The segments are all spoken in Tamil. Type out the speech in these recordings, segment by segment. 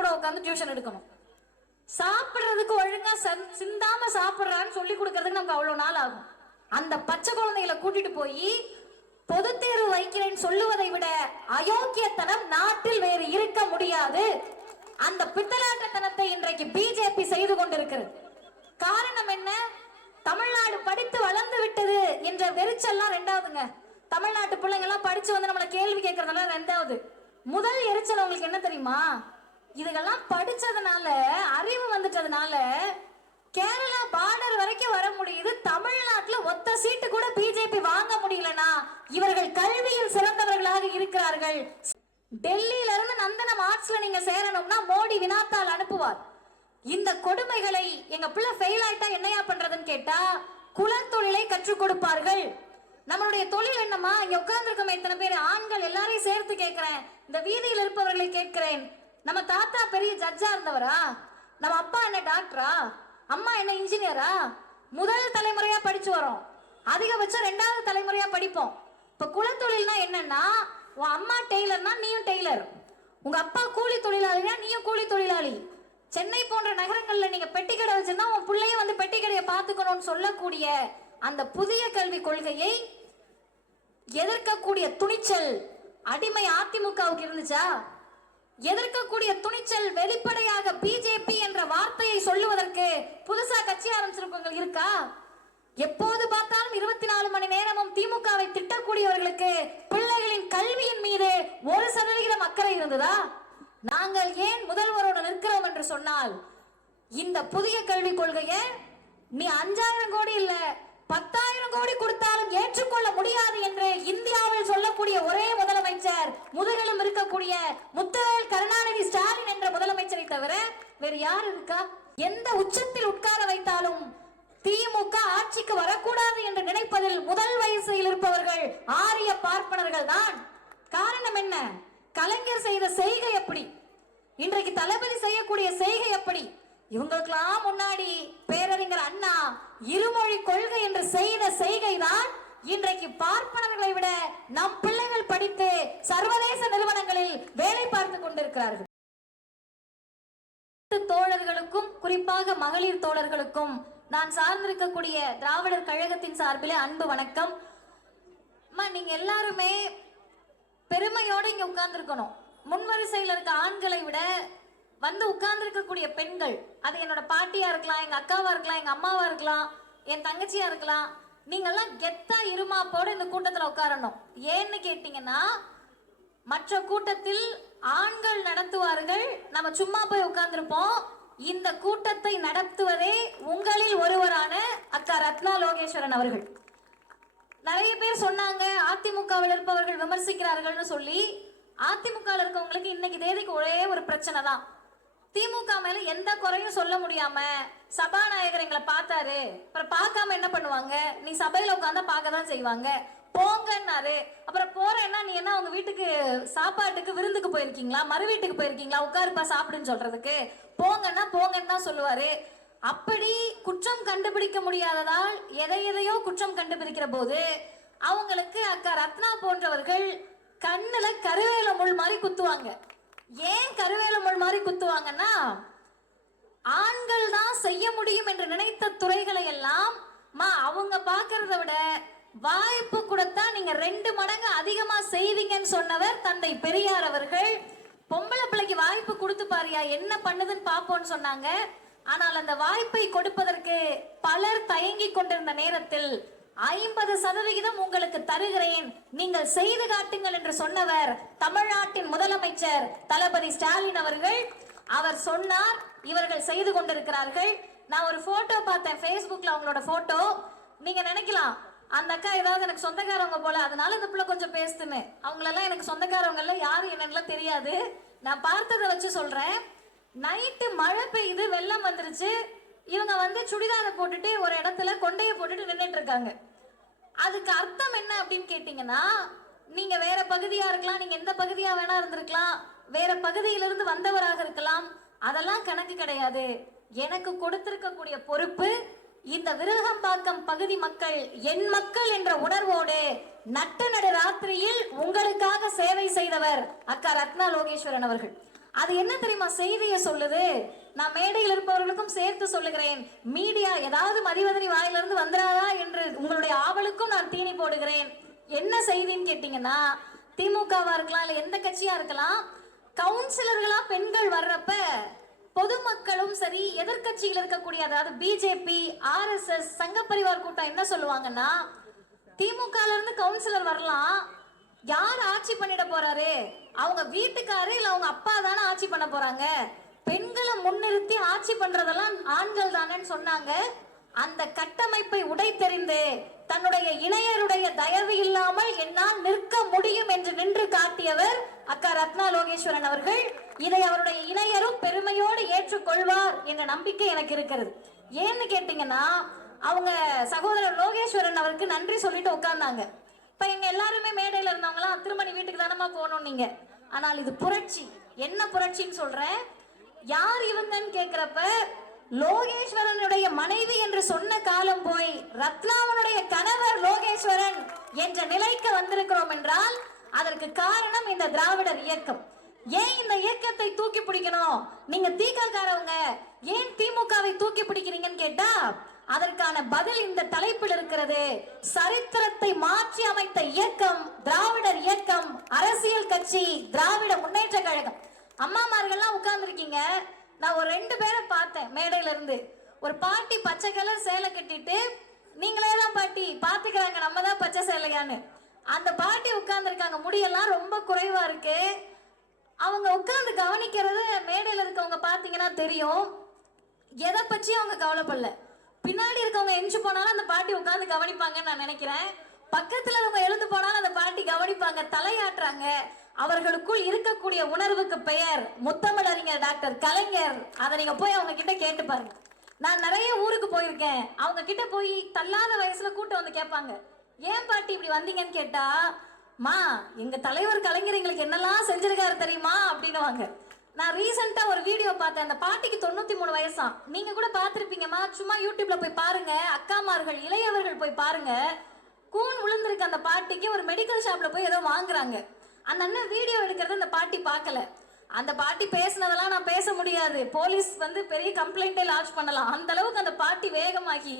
கூட உட்காந்து டியூஷன் எடுக்கணும். சாப்பிடுறதுக்கு ஒழுங்கா சிந்தாம சாப்பிடுறான்னு சொல்லி கொடுக்கறதுக்கு நமக்கு அவ்வளவு நாள் ஆகும். அந்த பச்சை குழந்தைகளை கூட்டிட்டு போய் பொது தேர்வு வைக்கிறேன்னு சொல்லுவதை விட அயோக்கியத்தனம் நாட்டில் வேறு இருக்க முடியாது. அந்த பித்தலாட்டத்தனத்தை இன்றைக்கு பிஜேபி செய்து கொண்டிருக்கிறது. காரணம் என்ன? தமிழ்நாடு படித்து வளர்ந்து விட்டது என்ற வெறிச்சல்லாம் ரெண்டாவதுங்க. தமிழ்நாட்டு பிள்ளைங்க எல்லாம் படிச்சு வந்து நம்மள கேள்வி கேட்கறதெல்லாம் ரெண்டாவது. முதல் எரிச்சல் உங்களுக்கு என்ன தெரியுமா? இதுகெல்லாம் படிச்சதுனால, அறிவு வந்துட்டதுனால கேரளா பார்டர் வரைக்கும் வர முடியுது. தமிழ்நாட்டுல ஒத்த சீட்டு கூட பிஜேபி வாங்க முடியலனா இவர்கள் கல்வியில் சிறந்தவர்களாக இருக்கிறார்கள். டெல்லியில இருந்து நந்தனம் ஆர்ட்ஸ்ல நீங்க சேரணும்னா மோடி வினாத்தாள் அனுப்புவார். இந்த கொடுமைகளை எங்க பிள்ளை ஃபெயில் ஆயிட்டா என்னையா பண்றதுன்னு கேட்டா குலத்தொழிலை கற்றுக் கொடுப்பார்கள். நம்மளுடைய தொழில் என்னமா? இங்க உட்கார்ந்துருக்கோம் இத்தனை பேர் ஆண்கள் எல்லாரையும் சேர்த்து கேட்கிறேன், இந்த வீதியில் இருப்பவர்களை கேட்கிறேன். நம்ம தாத்தா பெரிய ஜட்ஜா இருந்தவரா? நம்ம அப்பா என்ன டாக்டரா? அம்மா என்ன இன்ஜினியரா? முதல் தலைமுறையா படிச்சு வரோம், அதிகபட்சம் 2வது தலைமுறையா படிப்போம். இப்ப குலத்தொழில்னா என்னன்னா, உன் அம்மா டெய்லர்னா நீயும் டெய்லர், உங்க அப்பா கூலி தொழிலாளினா நீயும் கூலி தொழிலாளி. சென்னை போன்ற நகரங்கள்ல நீங்க பெட்டி கடை வச்சிருந்தா உன் பிள்ளைய வந்து பெட்டி கடையை பார்த்துக்கணும்னு சொல்லக்கூடிய அந்த புதிய கல்வி கொள்கையை எதிர்க்கக்கூடிய துணிச்சல் அடிமை அதிமுகவுக்கு இருந்துச்சா? எதிர்க்கக்கூடிய துணிச்சல் வெளிப்படையாக பிஜேபி என்ற வார்த்தையை சொல்லுவதற்கு புதுசா கட்சி ஆரம்பிச்சிருக்கவங்க இருக்கா? எப்போது பார்த்தாலும் 24 மணி நேரமும் திமுகவை திட்டக்கூடியவர்களுக்கு பிள்ளைகளின் கல்வியின் மீது 1% அக்கறை இருந்ததா? நாங்கள் ஏன் முதல்வரோடு நிற்கிறோம் என்று சொன்னால், இந்த புதிய கல்வி கொள்கையை நீ 5000 கோடி இல்ல 10,000 கோடி கொடுத்தாலும் ஏற்றுக்கொள்ள முடியாது என்று இந்தியாவில் சொல்லக்கூடிய ஒரே முதலமைச்சர் முதுகெலும் இருக்கக்கூடிய முத்துவேல் கருணாநிதி ஸ்டாலின் என்ற முதலமைச்சரை தவிர வேறு யார் இருக்கா? எந்த உச்சத்தில் உட்கார வைத்தாலும் திமுக ஆட்சிக்கு வரக்கூடாது என்று நினைப்பதில் முதல் வயசில் இருப்பவர்கள் ஆரிய பார்ப்பனர்கள் தான். காரணம் என்ன? கலைஞர் செய்த செய்கை எப்படி? இன்றைக்கு தளபதி செய்யக்கூடிய செய்கை எப்படி? இவங்களுக்கெல்லாம் முன்னாடி பேரறிஞர் அண்ணா இருமொழி கொள்கை என்று செய்த செய்கை தான் இன்றைக்கு பார்ப்பனர்களை விட நம் பிள்ளைகள் படித்து சர்வதேச நிறுவனங்களில் வேலை பார்த்து கொண்டிருக்கிறார்கள். தோழர்களுக்கும் குறிப்பாக மகளிர் தோழர்களுக்கும் நான் சார்ந்திருக்கக்கூடிய திராவிடர் கழகத்தின் சார்பிலே அன்பு வணக்கம். நீங்க எல்லாருமே பெருமையோடு இங்க உட்கார்ந்துருக்கணும். முன்வரிசையில் இருக்க ஆண்களை விட வந்து உட்கார்ந்து இருக்கக்கூடிய பெண்கள், அது என்னோட பாட்டியா இருக்கலாம், எங்க அக்காவா இருக்கலாம், எங்க அம்மாவா இருக்கலாம், என் தங்கச்சியா இருக்கலாம், நீங்கெல்லாம் கெத்தா இருமாப்போடு இந்த கூட்டத்தில் உட்காரணும். ஏன்னு கேட்டீங்கன்னா, மற்ற கூட்டத்தில் ஆண்கள் நடத்துவார்கள், நம்ம சும்மா போய் உட்கார்ந்துருப்போம். இந்த கூட்டத்தை நடத்துவதே உங்களில் ஒருவரான அக்கா ரத்னா லோகேஸ்வரன் அவர்கள். நிறைய பேர் சொன்னாங்க அதிமுகவில் இருப்பவர்கள் விமர்சிக்கிறார்கள்னு சொல்லி. அதிமுக இருக்கவங்களுக்கு இன்னைக்கு தேதிக்கு ஒரே ஒரு பிரச்சனை தான். திமுக மேல எந்த குறையும் சொல்ல முடியாம சபாநாயகர் எங்களை பார்த்தாரு, அப்புறம் பார்க்காம என்ன பண்ணுவாங்க? நீ சபையில உட்கார்ந்தா பார்க்கதான் செய்வாங்க, போங்கன்னாரு. அப்புறம் போறேன்னா நீ என்ன உங்க வீட்டுக்கு சாப்பாட்டுக்கு விருந்துக்கு போயிருக்கீங்களா, மறு வீட்டுக்கு போயிருக்கீங்களா, உட்காருப்பா சாப்பிடுன்னு சொல்றதுக்கு? போங்கன்னா போங்கன்னு தான் சொல்லுவாரு. அப்படி குற்றம் கண்டுபிடிக்க முடியாததால் எதையோ குற்றம் கண்டுபிடிக்கிற போது அவங்களுக்கு அக்கா ரத்னா போன்றவர்கள் கண்ணுல கருவேல முள் மாதிரி குத்துவாங்க. ஏன் கருவேல முள் மாதிரி குத்துவாங்கன்னா, ஆண்கள் தான் செய்ய முடியும் என்று நினைத்த துறைகளை எல்லாம் அவங்க பாக்குறத விட வாய்ப்பு கொடுத்தா நீங்க 2 மடங்கு அதிகமா செய்வீங்கன்னு சொன்னவர் தந்தை பெரியார் அவர்கள். பொம்பளை பிள்ளைக்கு வாய்ப்பு கொடுத்து பாரியா என்ன பண்ணுதுன்னு பாப்போம்னு சொன்னாங்க. ஆனால் அந்த வாய்ப்பை கொடுப்பதற்கு பலர் தயங்கி கொண்டிருந்த நேரத்தில் 50% உங்களுக்கு தருகிறேன், நீங்கள் செய்து காட்டுங்கள் என்று சொன்னவர் தமிழ்நாட்டின் முதலமைச்சர் தளபதி ஸ்டாலின் அவர்கள். அவர் சொன்னார், இவர்கள் செய்து கொண்டிருக்கிறார்கள். நான் ஒரு போட்டோ பார்த்தேன் Facebookல, அவங்களோட போட்டோ. நீங்க நினைக்கலாம் அந்த அக்கா ஏதாவது எனக்கு சொந்தக்காரவங்க போல, அதனால இந்த பிள்ளை கொஞ்சம் பேசுதுன்னு. அவங்களெல்லாம் எனக்கு சொந்தக்காரவங்க இல்ல, யாரு என்னன்னு தெரியாது. நான் பார்த்ததை வச்சு சொல்றேன். நைட்டு மழை பெய்யுது, வெள்ளம் வந்துருச்சு. இவங்க வந்து சுடிதாரை போட்டுட்டு ஒரு இடத்துல கொண்டையை போட்டுட்டு நின்றுட்டு இருக்காங்க. அதுக்கு அர்த்தம் என்ன அப்படின்னு கேட்டீங்கன்னா, நீங்க வேற பகுதியா இருக்கலாம், நீங்க எந்த பகுதியா வேணா இருந்திருக்கலாம், வேற பகுதியிலிருந்து வந்தவராக இருக்கலாம், அதெல்லாம் கணக்கு கிடையாது. எனக்கு கொடுத்திருக்கக்கூடிய பொறுப்பு இந்த விருகம்பாக்கம் பகுதி மக்கள் என் மக்கள் என்ற உணர்வோடு நட்டு நடு ராத்திரியில் உங்களுக்காக சேவை செய்தவர் அக்கா ரத்னா லோகேஸ்வரன் அவர்கள். அது என்ன தெரியுமா செய்தியை சொல்லுது? நான் மேடையில் இருப்பவர்களுக்கும் சேர்த்து சொல்லுகிறேன், மீடியா ஏதாவது மதிவதனி வாயிலிருந்து வந்துடாதா என்று உங்களுடைய ஆவலுக்கும் நான் தீனி போடுகிறேன். என்ன செய்தின்னு கேட்டீங்கன்னா, திமுகவா இருக்கலாம், இல்ல எந்த கட்சியா இருக்கலாம், கவுன்சிலர்களா பெண்கள் வர்றப்ப பொதுமக்களும் சரி, எதிர்கட்சியில் இருக்கக்கூடிய அதாவது பிஜேபி, ஆர்எஸ்எஸ், சங்க பரிவார் கூட்டம் என்ன சொல்லுவாங்கன்னா, திமுக இருந்து கவுன்சிலர் வரலாம், யார் ஆட்சி பண்ணிட போறாரு? அவங்க வீட்டுக்காரு இல்ல அவங்க அப்பா தானே ஆட்சி பண்ண போறாங்க. பெண்களை முன்னிறுத்தி ஆட்சி பண்றதெல்லாம் ஆண்கள் தானேன்னு சொன்னாங்க. அந்த கட்டமைப்பை உடைத்தெறிந்து தன்னுடைய இணையருடைய தயவு இல்லாமல் என்னால் நிற்க முடியும் என்று நின்று காட்டியவர் அக்கா ரத்னா லோகேஸ்வரன் அவர்கள். இதை அவருடைய இணையரும் பெருமையோடு ஏற்றுக்கொள்வார் என்ற நம்பிக்கை எனக்கு இருக்கிறது. ஏன்னு கேட்டீங்கன்னா, அவங்க சகோதரர் லோகேஸ்வரன் அவருக்கு நன்றி சொல்லிட்டு உட்கார்ந்தாங்க. இப்ப எங்க எல்லாருமே மேடையில இருந்தவங்களாம் திருமணி வீட்டுக்கு தானமா போகணும் நீங்க. ஆனால் இது புரட்சி. என்ன புரட்சின்னு சொல்றேன். யார் இவங்கன்னு கேக்குறப்ப லோகேஸ்வரனுடைய மனைவி என்று சொன்ன காலம் போய் ரத்னாவனுடைய கணவர் லோகேஸ்வரன் என்ற நிலைக்கு வந்திருக்கிறோம் என்றால் அதற்கு காரணம் இந்த திராவிடர் இயக்கம். ஏன் இந்த இயக்கத்தை தூக்கி பிடிக்கணும்? நீங்க தீக்காரவங்க ஏன் திமுகவை தூக்கி பிடிக்கிறீங்கன்னு கேட்டா அதற்கான பதில் இந்த தலைப்பில் இருக்கிறது. சரித்திரத்தை மாற்றி அமைத்த இயக்கம் திராவிடர் இயக்கம், அரசியல் கட்சி திராவிட முன்னேற்ற கழகம். அம்மாமார்கள்லாம் உட்கார்ந்து இருக்கீங்க. நான் ஒரு 2 பேரை பார்த்தேன் மேடையில இருந்து. ஒரு பாட்டி பச்சை கலர் சேலை கட்டிட்டு, நீங்களே தான் பாட்டி பாத்துக்கிறாங்க, நம்ம தான் பச்சை சேலையான்னு. அந்த பாட்டி உட்கார்ந்து இருக்காங்க. முடியெல்லாம் ரொம்ப குறைவா இருக்கு. அவங்க உட்கார்ந்து கவனிக்கிறது மேடையில இருக்கவங்க பாத்தீங்கன்னா தெரியும். எதை பற்றி அவங்க கவலைப்படல. பின்னாடி இருக்கவங்க எஞ்சி போனாலும் அந்த பாட்டி உட்கார்ந்து கவனிப்பாங்கன்னு நான் நினைக்கிறேன். பக்கத்துல அவங்க எழுந்து போனாலும் அந்த பாட்டி கவனிப்பாங்க, தலையாட்டுறாங்க. அவர்களுக்குள் இருக்கக்கூடிய உணர்வுக்கு பெயர் முத்தமிழறிஞர் டாக்டர் கலைஞர். அதை நீங்க போய் அவங்க கிட்ட கேட்டு பாருங்க. நான் நிறைய ஊருக்கு போயிருக்கேன். அவங்க கிட்ட போய் தள்ளாத வயசுல கூட்டம் வந்து கேட்பாங்க, ஏன் பாட்டி இப்படி வந்தீங்கன்னு கேட்டா, மா எங்க தலைவர் கலைஞர் எங்களுக்கு என்னெல்லாம் செஞ்சிருக்காரு தெரியுமா அப்படின்னுவாங்க. நான் ரீசெண்டா ஒரு வீடியோ பார்த்தேன். அந்த பாட்டிக்கு 93 வயசாம். நீங்க கூட பார்த்திருப்பீங்கம்மா. சும்மா யூடியூப்ல போய் பாருங்க. அக்காமார்கள் இளையவர்கள் போய் பாருங்க. கூன் விழுந்திருக்கு அந்த பாட்டிக்கு. ஒரு மெடிக்கல் ஷாப்ல போய் ஏதோ வாங்குறாங்க. அந்த அண்ணன் வீடியோ எடுக்கிறது அந்த பாட்டி பார்க்கல. அந்த பாட்டி பேசினதெல்லாம் நான் பேச முடியாது. போலீஸ் வந்து பெரிய கம்ப்ளைண்டே லான்ச் பண்ணலாம். அந்த அளவுக்கு அந்த பாட்டி வேகமாகி,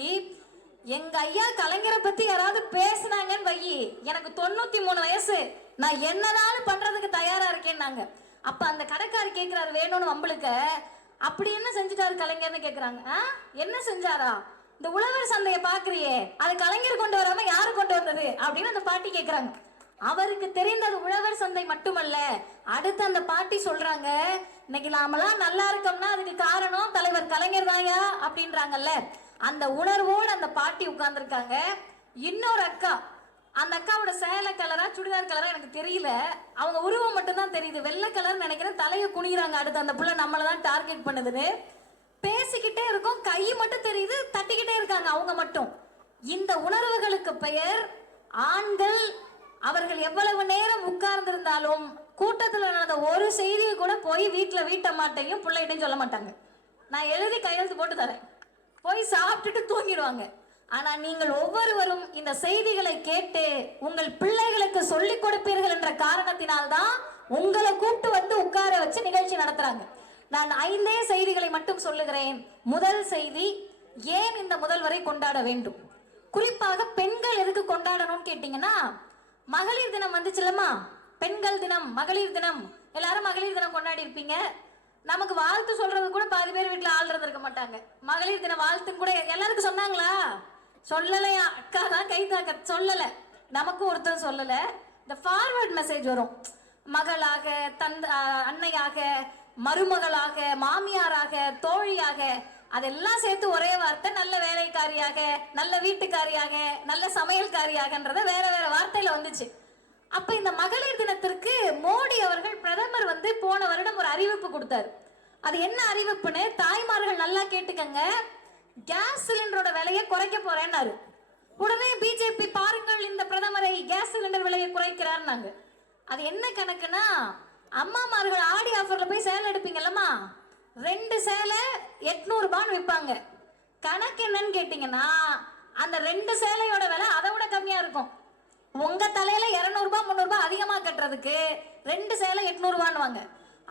எங்க ஐயா கலைஞரை பத்தி யாராவது பேசினாங்கன்னு வையி, எனக்கு 93 வயசு, நான் என்னதான் பண்றதுக்கு தயாரா இருக்கேன்னாங்க. அப்ப அந்த கடைக்காரர் கேட்கிறாரு வேணும்னு வம்பளுக்கு, அப்படி என்ன செஞ்சுட்டாரு கலைஞர்னு கேக்குறாங்க. என்ன செஞ்சாரா? இந்த உழவர் சந்தையை பாக்குறியே, அது கலைஞர் கொண்டு வராம யாரு கொண்டு வந்தது அப்படின்னு அந்த பாட்டி கேக்குறாங்க. அவருக்கு தெரிந்தது உழவர் சந்தை மட்டுமல்ல. அடுத்து அந்த பாட்டி சொல்றாங்க, இன்னைக்கு நாமெல்லாம் நல்லா இருக்கோம்னா அதுக்கு காரணம் தலைவர் கலைஞர் தாயா அப்படின்றாங்கல்ல. அந்த உணர்வோடு அந்த பாட்டி உட்கார்ந்துருக்காங்க. இன்னொரு அக்கா, அந்த அக்காவோட சேலை கலரா சுடிதார் கலரா எனக்கு தெரியல, அவங்க உருவம் மட்டும்தான் தெரியுது. வெள்ளை கலர் நினைக்கிறேன். தலையை குனிகிறாங்க. அடுத்து அந்த புள்ள நம்மளதான் டார்கெட் பண்ணுதுன்னு பேசிக்கிட்டே இருக்கும். கை மட்டும் தெரியுது, தட்டிக்கிட்டே இருக்காங்க அவங்க மட்டும். இந்த உணர்வுகளுக்கு பெயர் ஆண்கள். அவர்கள் எவ்வளவு நேரம் உட்கார்ந்திருந்தாலும் கூட்டத்தில் நடந்த ஒரு செய்தியை கூட போய் வீட்டை மாட்டையும் பிள்ளைகிட்டையும் சொல்ல மாட்டாங்க. நான் எழுதி கையெழுத்து போட்டு தரேன், போய் சாப்பிட்டுட்டு தூங்கிடுவாங்க. ஆனா நீங்கள் ஒவ்வொருவரும் இந்த செய்திகளை கேட்டு உங்கள் பிள்ளைகளுக்கு சொல்லிக் கொடுப்பீர்கள் என்ற காரணத்தினால்தான் உங்களை கூப்பிட்டு வந்து உட்கார வச்சு நிகழ்ச்சி நடத்துறாங்க. நான் 5 செய்திகளை மட்டும் சொல்லுகிறேன். முதல் செய்தி, ஏன் இந்த முதல்வரை கொண்டாட வேண்டும்? குறிப்பாக பெண்கள் எதுக்கு கொண்டாடணும்னு கேட்டீங்கன்னா, மகளிர் தினம் வந்துச்சுல்லம்மா, பெண்கள் தினம், மகளிர் தினம், எல்லாரும் மகளிர் தினம் கொண்டாடி இருப்பீங்க. நமக்கு வாழ்த்து சொல்றது கூட பாதி பேர் வீட்டுல ஆள்றது இருக்க மாட்டாங்க. மகளிர் தின வாழ்த்துன்னு கூட எல்லாருக்கும் சொன்னாங்களா? சொல்லலையா? அக்கா தான் கை தாக்க சொல்லல, நமக்கும் ஒருத்தர் சொல்லல. இந்த ஃபார்வர்ட் மெசேஜ் வரும், மகளாக, அன்னையாக, மருமகளாக, மாமியாராக, தோழியாக, அதெல்லாம் சேர்த்து ஒரே வார்த்தை, நல்ல வேலைக்காரியாக, நல்ல வீட்டுக்காரியாக, நல்ல சமையல்காரியாகன்றத வேற வேற வார்த்தையில வந்துச்சு. அப்ப இந்த மகளிர் தினத்திற்கு மோடி அவர்கள் பிரதமர் வந்து போன வருடம் ஒரு அறிவிப்பு கொடுத்தாரு. அது என்ன அறிவிப்புன்னு தாய்மார்கள் நல்லா கேட்டுக்கங்க. கேஸ் சிலிண்டரோட விலையை குறைக்க போறேன்னாரு. உடனே பிஜேபி பாருங்கள் இந்த பிரதமரை கேஸ் சிலிண்டர் விலையை குறைக்கிறார்னாங்க. அது என்ன கணக்குன்னா, அம்மாமார்கள் ஆடி ஆஃபர்ல போய் சேலை எடுப்பீங்கல்லம்மா, 2 சேலை 800 ரூபான்னு விற்பாங்க. கணக்கு என்னன்னு கேட்டீங்கன்னா, அந்த 2 சேலையோட விலை அதை விட கம்மியா இருக்கும். உங்க தலையில 200 ரூபாய் 300 ரூபாய் அதிகமா கட்டுறதுக்கு 2 சேலை 800 ரூபான்னு வாங்க.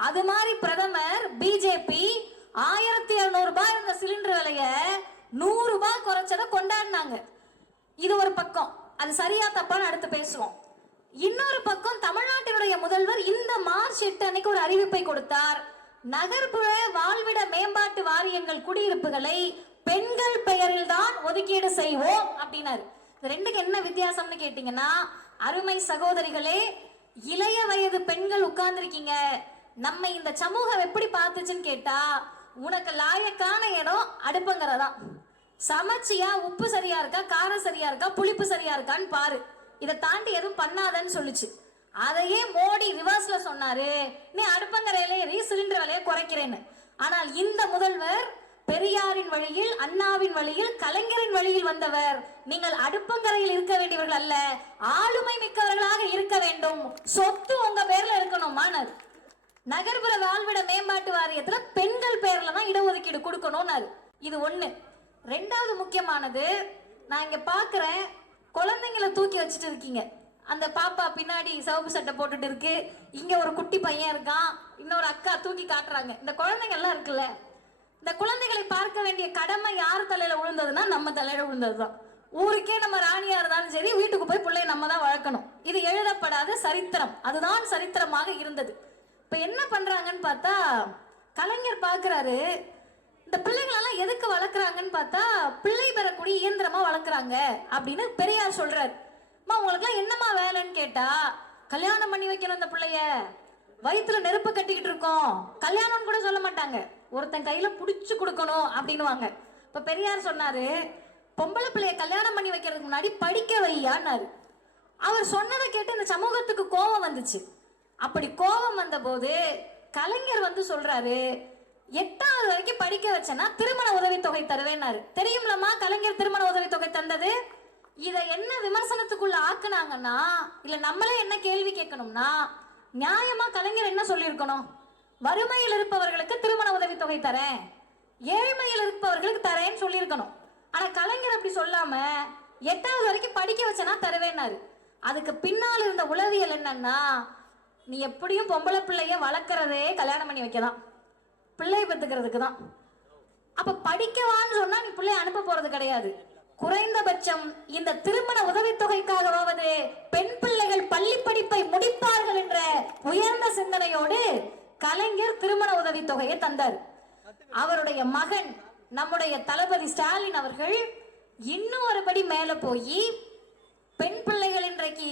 அது மாதிரி பிரதமர் பிஜேபி 1700 ரூபாய் இருந்த சிலிண்டர் விலைய 100 ரூபாய் குறைச்சதை கொண்டாடினாங்க. இது ஒரு பக்கம், அது சரியா தப்பான்னு அடுத்து பேசுவோம். இன்னொரு பக்கம் தமிழ்நாட்டினுடைய முதல்வர் இந்த மார்ச் 8 அன்னைக்கு ஒரு அறிவிப்பை கொடுத்தார். நகர்ப்புற வாழ்விட மேம்பாட்டு வாரியங்கள் குடியிருப்புகளை பெண்கள் பெயரில் தான் ஒதுக்கீடு செய்வோம் அப்படின்னாரு. இந்த ரெண்டுக்கு என்ன வித்தியாசம்னு கேட்டீங்கன்னா, அருமை சகோதரிகளே, இளைய வயது பெண்கள் உட்கார்ந்துருக்கீங்க. நம்ம இந்த சமூகம் எப்படி பார்த்துச்சுன்னு கேட்டா, உனக்கு லாயக்கான இடம் அடுப்புங்கிறதா. சமைச்சியா, உப்பு சரியா இருக்கா, காரம் சரியா இருக்கா, புளிப்பு சரியா இருக்கான்னு பாரு, இதை தாண்டி எதுவும் பண்ணாதன்னு சொல்லுச்சு. அதையே மோடி ரிவர்ஸ்ல சொன்னாரு, நீ அடுப்பங்கரையிலே சிலிண்டர் விலையை குறைக்கிறேன்னு. ஆனால் இந்த முதல்வர் பெரியாரின் வழியில், அண்ணாவின் வழியில், கலைஞரின் வழியில் வந்தவர். நீங்கள் அடுப்பங்கரையில் இருக்க வேண்டியவர்கள் அல்ல, ஆளுமை மிக்கவர்களாக இருக்க வேண்டும், சொத்து உங்க பேர்ல இருக்கணுமானாரு. நகர்ப்புற வாழ்விட மேம்பாட்டு வாரியத்துல பெண்கள் பேர்ல தான் இடஒதுக்கீடு கொடுக்கணும்னாரு. இது ஒண்ணு. ரெண்டாவது முக்கியமானது, நான் இங்க பாக்குறேன், குழந்தைங்களை தூக்கி வச்சுட்டு இருக்கீங்க. அந்த பாப்பா பின்னாடி சிவப்பு சட்டை போட்டுட்டு இருக்கு, இங்க ஒரு குட்டி பையன் இருக்கான், இன்னொரு அக்கா தூக்கி காட்டுறாங்க. இந்த குழந்தைங்க எல்லாம் இருக்குல்ல, இந்த குழந்தைகளை பார்க்க வேண்டிய கடமை யார் தலையில விழுந்ததுன்னா நம்ம தலையில விழுந்ததுதான். ஊருக்கே நம்ம ராணியா இருந்தாலும் சரி, வீட்டுக்கு போய் பிள்ளைய நம்ம தான் வளர்க்கணும். இது எழுதப்படாத சரித்திரம், அதுதான் சரித்திரமாக இருந்தது. இப்ப என்ன பண்றாங்கன்னு பார்த்தா, கலைஞர் பாக்குறாரு, இந்த பிள்ளைங்களெல்லாம் எதுக்கு வளர்க்குறாங்கன்னு பார்த்தா, பிள்ளை பெறக்கூடிய இயந்திரமா வளர்க்குறாங்க அப்படின்னு பெரியார் சொல்றாரு. உங்களுக்குலாம் என்னமா வேலைன்னு கேட்டா, கல்யாணம் பண்ணி வைக்கணும், இந்த பிள்ளைய வயிற்றுல நெருப்பு கட்டிக்கிட்டு இருக்கோம், கல்யாணம் கூட சொல்ல மாட்டாங்க, ஒருத்தன் கையில புடிச்சு கொடுக்கணும் அப்படின்னுவாங்க. இப்ப பெரியார் சொன்னாரு, பொம்பளை பிள்ளைய கல்யாணம் பண்ணி வைக்கிறதுக்கு முன்னாடி படிக்க வையான்னாரு. அவர் சொன்னதை கேட்டு இந்த சமூகத்துக்கு கோபம் வந்துச்சு. அப்படி கோபம் வந்த போது கலைஞர் வந்து சொல்றாரு, 8வது வரைக்கும் படிக்க வச்சேன்னா திருமண உதவித்தொகை தருவேன்னாரு. தெரியும்லமா கலைஞர் திருமண உதவித்தொகை தந்தது? இதை என்ன விமர்சனத்துக்குள்ள ஆக்குனாங்கன்னா, இல்ல நம்மளே என்ன கேள்வி கேட்கணும்னா, நியாயமா கலைஞர் என்ன சொல்லியிருக்கணும்? வறுமையில் இருப்பவர்களுக்கு திருமண உதவித்தொகை தரேன், ஏழ்மையில் இருப்பவர்களுக்கு தரேன்னு சொல்லியிருக்கணும். ஆனா கலைஞர் அப்படி சொல்லாம 8வது வரைக்கும் படிக்க வச்சேன்னா தருவேன்னாரு. அதுக்கு பின்னால் இருந்த உளவியல் என்னன்னா, நீ எப்படியும் பொம்பளை பிள்ளைய வளர்க்கறதே கல்யாணம் பண்ணி வைக்கலாம், பிள்ளை பெற்றுக்கிறதுக்கு தான். அப்ப படிக்கவான்னு சொன்னா நீ பிள்ளைய அனுப்ப போறது கிடையாது. குறைந்தபட்சம் இந்த திருமண உதவித்தொகைக்காகவாவது பெண் பிள்ளைகள் பள்ளி படிப்பை முடிப்பார்கள் என்ற உயர்ந்த சிந்தனையோடு கலைஞர் திருமண உதவித்தொகையை தந்தார். அவருடைய மகன் நம்முடைய தளபதி ஸ்டாலின் அவர்கள் இன்னும் ஒரு படி மேல போய் பெண் பிள்ளைகள் இன்றைக்கு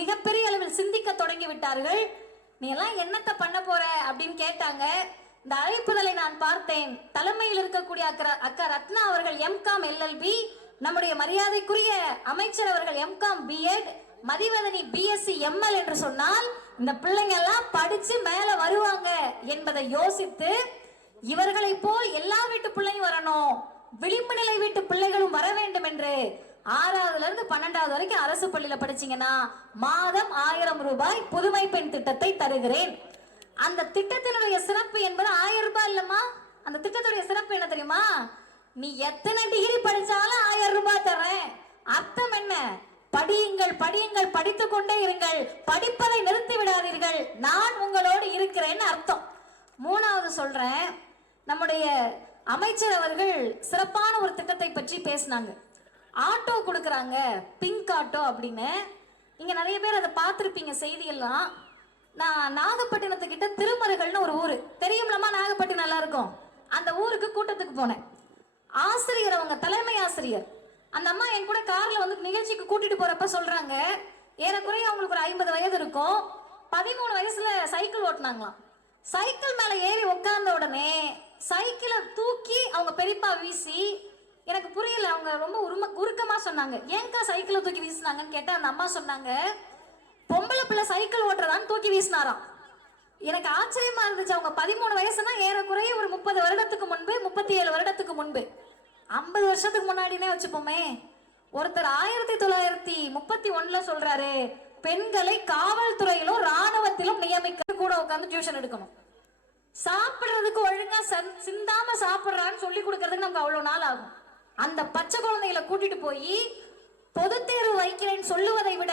மிகப்பெரிய அளவில் சிந்திக்க தொடங்கி விட்டார்கள். நீ எல்லாம் என்னத்தை பண்ண போற அப்படின்னு கேட்டாங்க. இந்த அழைப்புதலை நான் பார்த்தேன். தலைமையில் இருக்கக்கூடிய அக்கா ரத்னா அவர்கள் எம்காம் எல்எல்பி, நம்முடைய மரியாதைக்குரிய அமைச்சர் அவர்கள் M Com B Ed, Mathivathani B Sc M L என்று சொன்னால் இந்த பிள்ளைங்க எல்லாம் படிச்சு மேல வருவாங்க என்பதை யோசித்து, இவர்களை போல் எல்லா வீட்டு பிள்ளையும் வரணும், விளிம்பு நிலை வீட்டு பிள்ளைகளும் வர வேண்டும் என்று 6வதுல இருந்து 12வது வரைக்கும் அரசு பள்ளியில படிச்சீங்கன்னா மாதம் 1000 ரூபாய் புதுமை பெண் திட்டத்தை தருகிறேன். அந்த திட்டத்தினுடைய சிறப்பு என்பது 1000 ரூபாய் இல்லம்மா. அந்த திட்டத்துடைய சிறப்பு என்ன தெரியுமா? நீ எத்தனை டிகிரி படிச்சாலும் 1000 ரூபாய் தரேன். அர்த்தம் என்ன? படியுங்கள் படியுங்கள், படித்துக் கொண்டே இருங்கள், படிப்பதை நிறுத்தி விடாதீர்கள், நான் உங்களோடு இருக்கிறேன்னு அர்த்தம். 3வது சொல்றேன், நம்முடைய அமைச்சர் அவர்கள் சிறப்பான ஒரு திட்டத்தை பற்றி பேசினாங்க. ஆட்டோ கொடுக்கறாங்க, பிங்க் ஆட்டோ அப்படின்னு. இங்க நிறைய பேர் அதை பார்த்திருப்பீங்க செய்தியெல்லாம். நான் நாகப்பட்டினத்துக்கிட்ட திருமருகல்னு ஒரு ஊரு தெரியும்லமா, நாகப்பட்டினம் நல்லா இருக்கும். அந்த ஊருக்கு கூட்டத்துக்கு போனேன். ஆசிரியர், அவங்க தலைமை ஆசிரியர், அந்த அம்மா என் கூட கார்ல வந்து நிகழ்ச்சிக்கு கூட்டிட்டு போறப்ப சொல்றாங்க, ஏறக்குறைய அவங்களுக்கு ஒரு 50 வயது இருக்கும். 13 வயசுல சைக்கிள் ஓட்டினாங்களாம். சைக்கிள் மேல ஏறி உட்கார்ந்த உடனே சைக்கிளை தூக்கி அவங்க பெரியப்பா வீசி, எனக்கு புரியல, அவங்க ரொம்ப உருக்கமா சொன்னாங்க, ஏன்கா சைக்கிளை தூக்கி வீசினாங்கன்னு கேட்டா அந்த அம்மா சொன்னாங்க, பொம்பளை பிள்ளை சைக்கிள் ஓட்டுறதான்னு தூக்கி வீசினாராம். எனக்கு ஆச்சரியமா இருந்துச்சு. அவங்க 13 வயசுனா ஏறக்குறைய ஒரு 30 வருடத்துக்கு முன்பு, 37 வருடத்துக்கு முன்பு, 50 வருஷத்துக்கு முன்னாடினே வச்சுப்போமே. ஒருத்தர் 1931 சொல்றாரு, பெண்களை காவல்துறையிலும் ராணுவத்திலும் நியமிக்க கூட உட்கார்ந்து டியூஷன் எடுக்கணும். சாப்பிடுறதுக்கு ஒழுங்கா சிந்தாம சாப்பிடுறான்னு சொல்லி கொடுக்கறதுக்கு நமக்கு அவ்வளவு நாள் ஆகும். அந்த பச்சை குழந்தைகளை கூட்டிட்டு போய் பொது தேர்வு வைக்கிறேன்னு சொல்லுவதை விட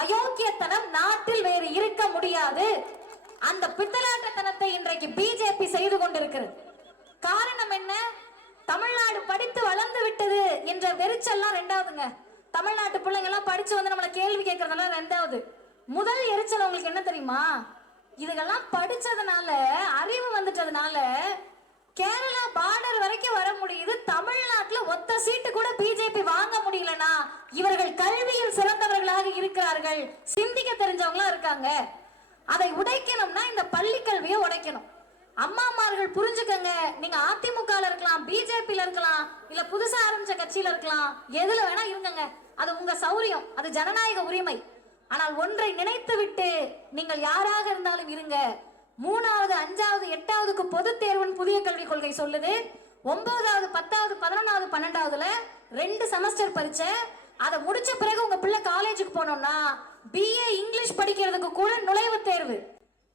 அயோக்கியத்தனம் நாட்டில் வேறு இருக்க முடியாது. அந்த பித்தலாட்டத்தனத்தை இன்றைக்கு பிஜேபி செய்து கொண்டிருக்கிறது. காரணம் என்ன? தமிழ்நாடு படித்து வளர்ந்து விட்டது என்ற வெறிச்சல்லாம் ரெண்டாவதுங்க. தமிழ்நாட்டு பிள்ளைங்க எல்லாம் படிச்சு வந்து நம்மள கேள்வி கேட்கறதெல்லாம் ரெண்டாவது. முதல் எரிச்சல் உங்களுக்கு என்ன தெரியுமா? இதுக்கெல்லாம் படிச்சதுனால, அறிவு வந்துட்டதுனால கேரளா பார்டர் வரைக்கும் வர முடியுது. தமிழ்நாட்டுல ஒத்த சீட்டு கூட பிஜேபி வாங்க முடியலனா இவர்கள் கல்வியில் சிறந்தவர்களாக இருக்கிறார்கள், சிந்திக்க தெரிஞ்சவங்களா இருக்காங்க. அதை உடைக்கணும்னா இந்த பள்ளி கல்வியை உடைக்கணும். அம்மாமார்கள் புரிஞ்சுக்கங்க. நீங்க அதிமுக இருக்கலாம், பிஜேபியில இருக்கலாம், இல்ல புதுசா ஆரம்பிச்ச கட்சியில இருக்கலாம், எதுல வேணா இருங்க, அது உங்க சௌரியம், அது ஜனநாயக உரிமை. ஆனால் ஒன்றை நினைத்து விட்டு நீங்கள் யாராக இருந்தாலும் இருங்க. 3வது 5வது 8வதுக்கு பொது தேர்வுன்னு புதிய கல்விக் கொள்கை சொல்லுது. 9வது 10வது 11வது 12வதுல 2 செமஸ்டர் பரீட்சை. அதை முடிச்ச பிறகு உங்க பிள்ளை காலேஜுக்கு போனோம்னா பிஏ இங்கிலீஷ் படிக்கிறதுக்கு கூட நுழைவுத் தேர்வு.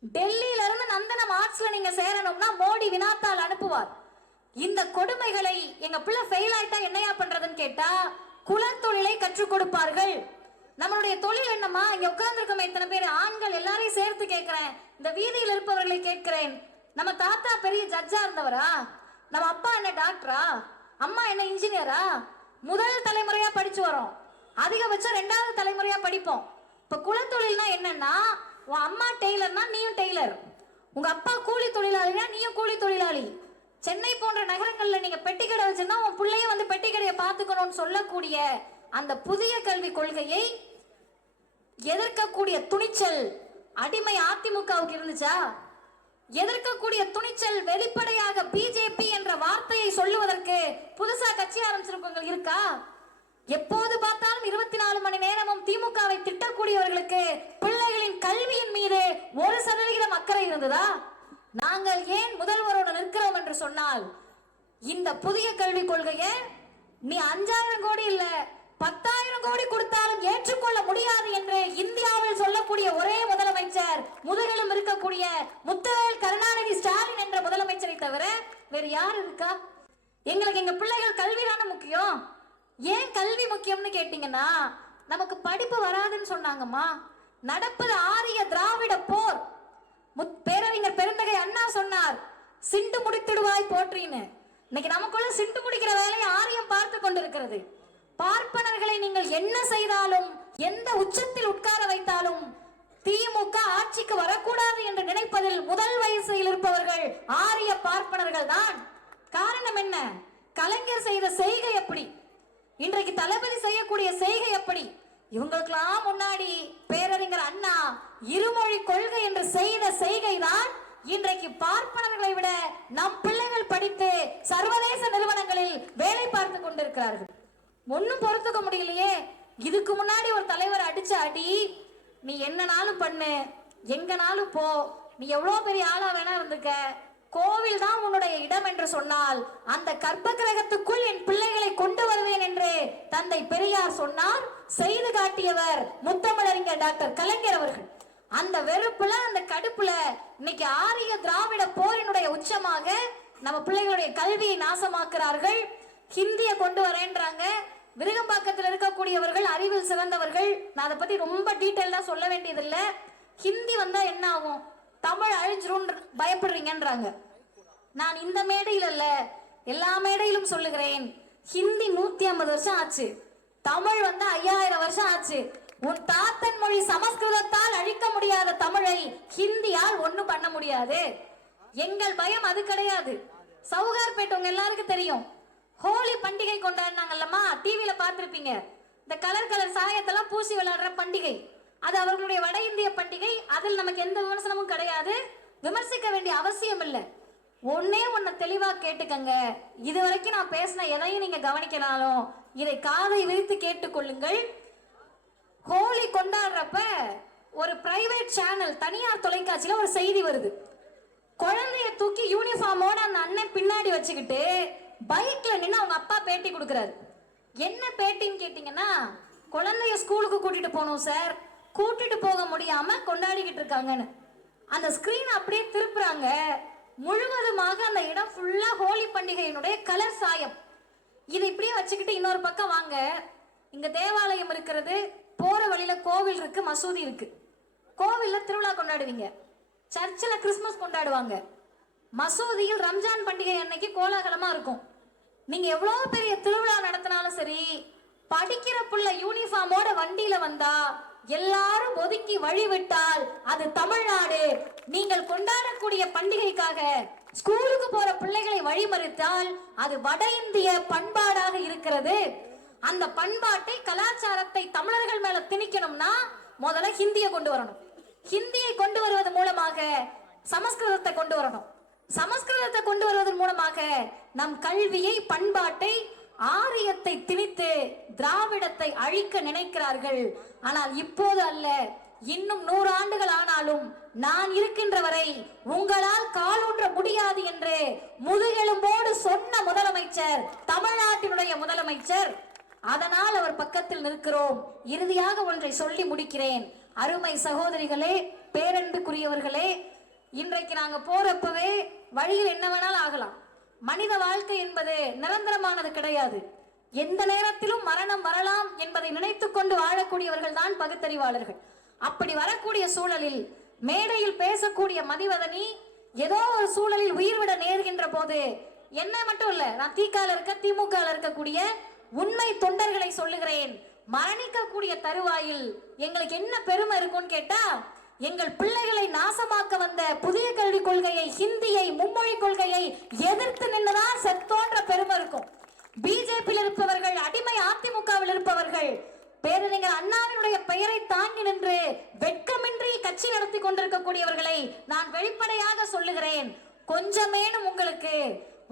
டெல்லியில இருந்து நந்தனம் ஆர்ட்ஸ்ல நீங்க சேரணும்னா மோடி வினாத்தாள் அனுப்புவார். இந்த கொடுமைகளை எங்க பிள்ளை ஃபெயில் ஆயிட்டா என்னையா பண்றதுன்னு கேட்டா குலத்தொழிலை கற்றுக் கொடுப்பார்கள். நம்மளுடைய தொழில் என்னமா? இங்க உட்கார்ந்துருக்கோம் இத்தனை பேர் ஆண்கள் எல்லாரையும் சேர்த்து கேட்கிறேன், இந்த வீதியில் இருப்பவர்களை கேட்கிறேன். நம்ம தாத்தா பெரிய ஜட்ஜா இருந்தவரா? நம்ம அப்பா என்ன டாக்டரா? அம்மா என்ன இன்ஜினியரா? முதல் தலைமுறையா படிச்சு வரோம், அதிகபட்சம் 2வது தலைமுறையா படிப்போம். இப்ப குலத்தொழில்னா என்னன்னா, உன் அம்மா டெய்லர்னா நீயும் டெய்லர், உங்க அப்பா கூலி தொழிலாளினா நீயும் கூலி தொழிலாளி. சென்னை போன்ற நகரங்கள்ல நீங்க பெட்டி கடை வச்சிருந்தா உன் பிள்ளையும் வந்து பெட்டி கடையை பார்த்துக்கணும்னு சொல்லக்கூடிய அந்த புதிய கல்விக் கொள்கையை எதிர்க்கக்கூடிய துணிச்சல் அடிமை அதிமுகவுக்கு இருந்துச்சா? எதிர்க்கக்கூடிய துணிச்சல் வெளிப்படையாக பிஜேபி என்ற வார்த்தையை சொல்லுவதற்கு புதுசா கட்சி ஆரம்பிச்சிருக்கவங்க இருக்கா? எப்போது பார்த்தாலும் 24 மணி நேரமும் திமுகவை திட்டக்கூடியவர்களுக்கு பிள்ளைகளின் கல்வியின் மீது 1% அக்கறை இருந்ததா? நாங்கள் ஏன் முதல்வரோடு நிற்கிறோம் என்று சொன்னால், இந்த புதிய கல்விக் கொள்கையை நீ 5000 கோடி இல்ல 10,000 கோடி கொடுத்தாலும் ஏற்றுக்கொள்ள முடியாது என்று இந்தியாவில் சொல்லக்கூடிய ஒரே முதலமைச்சர் முதுகெலும் இருக்கக்கூடிய முத்துவேல் கருணாநிதி ஸ்டாலின் என்ற முதலமைச்சரை தவிர வேறு யார் இருக்கா? எங்களுக்கு எங்க பிள்ளைகள் கல்வி தானே முக்கியம். ஏன் கல்வி முக்கியம்னு கேட்டீங்கன்னா, நமக்கு படிப்பு வராதுன்னு சொன்னாங்கம்மா. நடப்பது ஆரிய திராவிட போர். பேரறிஞர் பெருந்தகை அண்ணா சொன்னார், சிண்டு முடித்திடுவாய் போற்றின்னு. இன்னைக்கு நமக்குள்ள சிண்டு முடிக்கிற வேலையை ஆரியம் பார்த்து கொண்டிருக்கிறது. பார்ப்பனர்களை நீங்கள் என்ன செய்தாலும், எந்த உச்சத்தில் உட்கார வைத்தாலும் திமுக ஆட்சிக்கு வரக்கூடாது என்று நினைப்பதில் முதல் வயசில் இருப்பவர்கள் ஆரிய பார்ப்பனர்கள் தான். காரணம் என்ன? கலைஞர் செய்த செய்கை எப்படி, இன்றைக்கு தளபதி செய்யக்கூடிய செய்கை எப்படி? இவங்களுக்கெல்லாம் முன்னாடி பேரறிஞர் அண்ணா இருமொழி கொள்கை என்று செய்த செய்கை தான் இன்றைக்கு பார்ப்பனர்களை விட நம் பிள்ளைகள் படித்து சர்வதேச நிறுவனங்களில் வேலை பார்த்து கொண்டிருக்கிறார்கள். ஒன்னும் பொறுத்துக்க முடியலையே. இதுக்கு முன்னாடி ஒரு தலைவர் அடிச்ச அடி, நீ என்னனாலும் பண்ணு, எங்கனாலும் போ, நீ எவ்வளவு பெரிய ஆளா வேணா இருந்துக்க, கோவில் தான் உன்னுடைய இடம் என்று சொன்னால் அந்த கர்ப்ப கிரகத்துக்குள் என் பிள்ளைகளை கொண்டு வருவேன் என்று தந்தை பெரியார் சொன்னார். செய்து காட்டியவர் முத்தமிழறிஞர் டாக்டர் கலைஞர் அவர்கள். அந்த வெறுப்புல, அந்த கடுப்புல இன்னைக்கு ஆரிய திராவிட போரினுடைய உச்சமாக நம்ம பிள்ளைகளுடைய கல்வியை நாசமாக்குறார்கள். ஹிந்தியை கொண்டு வரேன்றாங்க. விருகம்பாக்கத்தில் இருக்கக்கூடியவர்கள் அறிவில் சிறந்தவர்கள். நான் அதை பத்தி ரொம்ப டீட்டெயிலா சொல்ல வேண்டியதில்லை. ஹிந்தி வந்தா என்ன ஆகும், தமிழ் அழிஞ்சிரும் பயப்படுறீங்கன்றாங்க. நான் இந்த மேடையில் அல்ல, எல்லா மேடையிலும் சொல்லுகிறேன், ஹிந்தி 150 வருஷம் ஆச்சு, தமிழ் வந்து 5000 வருஷம் ஆச்சு. உன் தாத்தன் மொழி சமஸ்கிருதத்தால் அழிக்க முடியாத தமிழை ஹிந்தியால் ஒண்ணும் பண்ண முடியாது. எங்கள் பயம் அது கிடையாது. சவுகார்பேட் உங்க எல்லாருக்கும் தெரியும், ஹோலி பண்டிகை கொண்டாடினாங்கல்லம்மா, டிவியில பார்த்திருப்பீங்க. இந்த கலர் சாயத்தெல்லாம் பூசி விளையாடுற பண்டிகை, அது அவர்களுடைய வட இந்திய பண்டிகை. அதில் நமக்கு எந்த விமர்சனமும் கிடையாது, விமர்சிக்க வேண்டிய அவசியம் இல்லை. ஒன்னே ஒன்னு தெளிவா கேட்டுக்கங்க. இதுவரைக்கும் நான் பேசின எதையும் நீங்க கவனிக்கலாலும் இதை காதை விரித்து கேட்டுக்கொள்ளுங்கள். ஹோலி கொண்டாடுறப்ப ஒரு பிரைவேட் சேனல், தனியார் தொலைக்காட்சியில ஒரு செய்தி வருது. குழந்தைய தூக்கி யூனிஃபார்மோட அந்த அண்ணன் பின்னாடி வச்சுக்கிட்டு பைக்ல நின்று அவங்க அப்பா பேட்டி கொடுக்கிறாரு. என்ன பேட்டின்னு கேட்டீங்கன்னா, குழந்தைய ஸ்கூலுக்கு கூட்டிட்டு போகணும் சார், கூட்டிட்டு போக முடியாம கொண்டாடிக்கிட்டு இருக்காங்கன்னு. அந்த ஸ்கிரீன் அப்படியே திருப்புறாங்க. முழுவதுமாக அந்த இடம் ஃபுல்லா ஹோலி பண்டிகையினுடைய கலர் சாயம். இதை இப்படியே வச்சுக்கிட்டு இன்னொரு பக்கம் வாங்க, இங்க தேவாலயம் இருக்கிறது, போற வழியில கோவில் இருக்கு, மசூதி இருக்கு. கோவில்ல திருவிழா கொண்டாடுவீங்க, சர்ச்சில் கிறிஸ்மஸ் கொண்டாடுவாங்க, மசூதியில் ரம்ஜான் பண்டிகை அன்னைக்கு கோலாகலமா இருக்கும். நீங்க எவ்வளவு பெரிய திருவிழா நடத்தினாலும் சரி, படிக்கிற புள்ள யூனிஃபார்மோட வண்டியில வந்தா எல்லாரும் ஒதுக்கி வழிவிட்டால் அது தமிழ்நாடு. நீங்கள் கொண்டாடக்கூடிய பண்டிகைக்காக ஸ்கூலுக்கு போற பிள்ளைகளை வழிமறித்தால் அது வட இந்திய பண்பாடாக இருக்கிறது. அந்த பண்பாட்டை, கலாச்சாரத்தை தமிழர்கள் மேல திணிக்கணும்னா முதல்ல ஹிந்தியை கொண்டு வரணும். ஹிந்தியை கொண்டு வருவது மூலமாக சமஸ்கிருதத்தை கொண்டு வரணும். சமஸ்கிருதத்தை கொண்டு வருவதன் மூலமாக நம் கல்வியை, பண்பாட்டை, ஆரியத்தை திணித்து திராவிடத்தை அழிக்க நினைக்கிறார்கள். ஆனால் இப்போது அல்ல, இன்னும் 100 ஆண்டுகள் ஆனாலும் நான் இருக்கின்ற வரை உங்களால் காலூன்ற முடியாது என்று முதுகெலும்போடு சொன்ன முதலமைச்சர் தமிழ்நாட்டினுடைய முதலமைச்சர். அதனால் அவர் பக்கத்தில் நிற்கிறோம். இறுதியாக ஒன்றை சொல்லி முடிக்கிறேன். அருமை சகோதரிகளே, பேரன்புக்குரியவர்களே, இன்றைக்கு நாங்க போறப்பவே வழியில் என்ன வேணாலும் ஆகலாம். மனித வாழ்க்கை என்பது நிரந்தரமானது கிடையாது. எந்த நேரத்திலும் மரணம் வரலாம் என்பதை நினைத்துக் கொண்டு வாழக்கூடியவர்கள் தான் பகுத்தறிவாளர்கள். அப்படி வரக்கூடிய சூழலில் மேடையில் பேசக்கூடிய மதிவதனி ஏதோ ஒரு சூழலில் உயிர்விட நேர்கின்ற போது என்ன மட்டும் இல்ல, நான் திகால இருக்க, திமுக இருக்கக்கூடிய உண்மை தொண்டர்களை சொல்லுகிறேன், மரணிக்கக்கூடிய தருவாயில் எங்களுக்கு என்ன பெருமை இருக்கும்னு கேட்டா, எங்கள் பிள்ளைகளை நாசமாக்க வந்த புதிய கல்விக் கொள்கையை, ஹிந்தியை, மும்மொழி கொள்கையை எதிர்த்து நின்றுதான் செத்தோன்ற பெருமை இருக்கும். பிஜேபியில் இருப்பவர்கள், அடிமை அதிமுகவில் இருப்பவர்கள், பேரறிஞர் அண்ணாவினுடைய பெயரை தாங்கி நின்று வெட்கமின்றி கட்சி நடத்தி கொண்டிருக்கக்கூடியவர்களை நான் வெளிப்படையாக சொல்லுகிறேன், கொஞ்சமேனும் உங்களுக்கு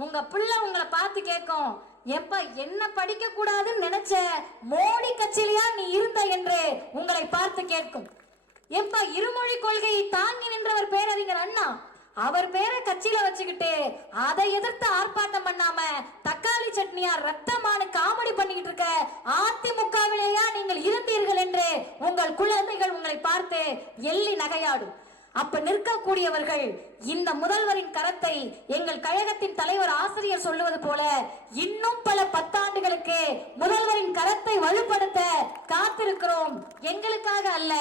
உங்க பிள்ளை உங்களை பார்த்து கேட்கும், எப்ப என்ன படிக்க கூடாதுன்னு நினைச்ச மோடி கட்சியிலயா நீ இருந்த என்று உங்களை பார்த்து கேட்கும். எப்ப இருமொழி கொள்கையை தாங்கி நின்றவர் பேரறிஞர் அண்ணா, அவர் பேரை கட்சியில வச்சுக்கிட்டு அதை எதிர்த்து ஆர்ப்பாட்டம் பண்ணாம தக்காளி சட்னியா ரத்தமான காமெடி பண்ணிக்கிட்டு இருக்க அதிமுகவிலேயா நீங்கள் இருந்தீர்கள் என்று உங்கள் குழந்தைகள் உங்களை பார்த்து எள்ளி நகையாடும். அப்ப நிற்கக்கூடியவர்கள் இந்த முதல்வரின் கரத்தை, எங்கள் கழகத்தின் தலைவர் ஆசிரியர் சொல்லுவது போல, இன்னும் பல 10 ஆண்டுகளுக்கு முதல்வரின் கரத்தை வலுப்படுத்த காத்திருக்கிறோம். எங்களுக்காக அல்ல,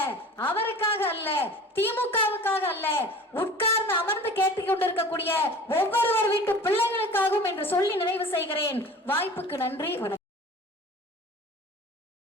அவருக்காக அல்ல, திமுகவுக்காக அல்ல, உட்கார்ந்து அமர்ந்து கேட்டுக்கொண்டிருக்கக்கூடிய ஒவ்வொருவர் வீட்டு பிள்ளைகளுக்காகவும் என்று சொல்லி நிறைவு செய்கிறேன். வாய்ப்புக்கு நன்றி. வணக்கம்.